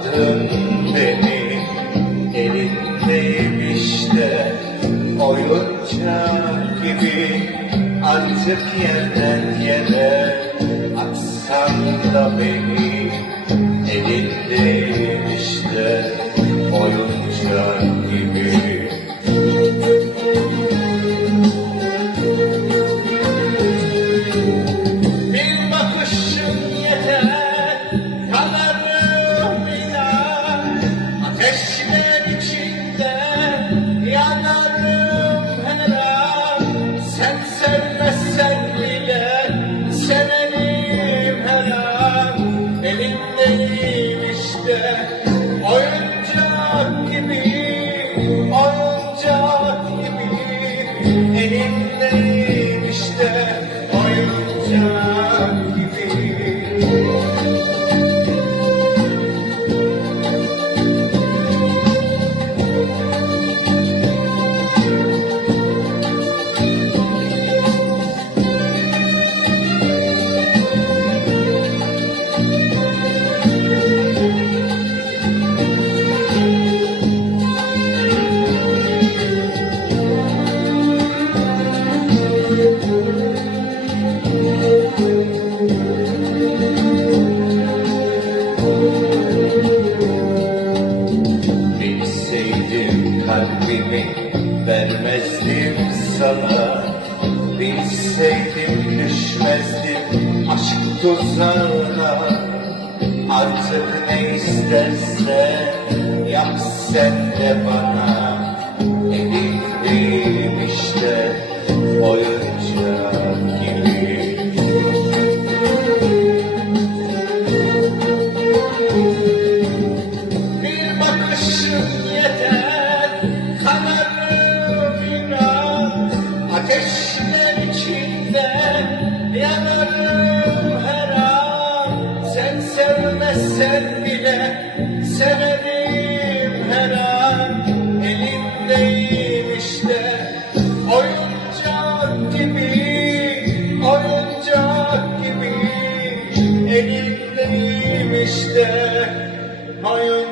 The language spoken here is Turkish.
Aldın beni elindeyim işte Oyuncak gibi. Artık yerden yere Atsan da beni elindeyim işte Oyuncak gibi Oyuncak gibi Elimdeyim kalbimi vermezdim sana. Bilseydim düşmezdim aşk tuzağına. Artık ne istersen yap sen de bana Yanarım her an Sen sevmezsen bile Severim her an. Elimdeyim işte Oyuncak gibi Oyuncak gibi. Elimdeyim işte oyuncak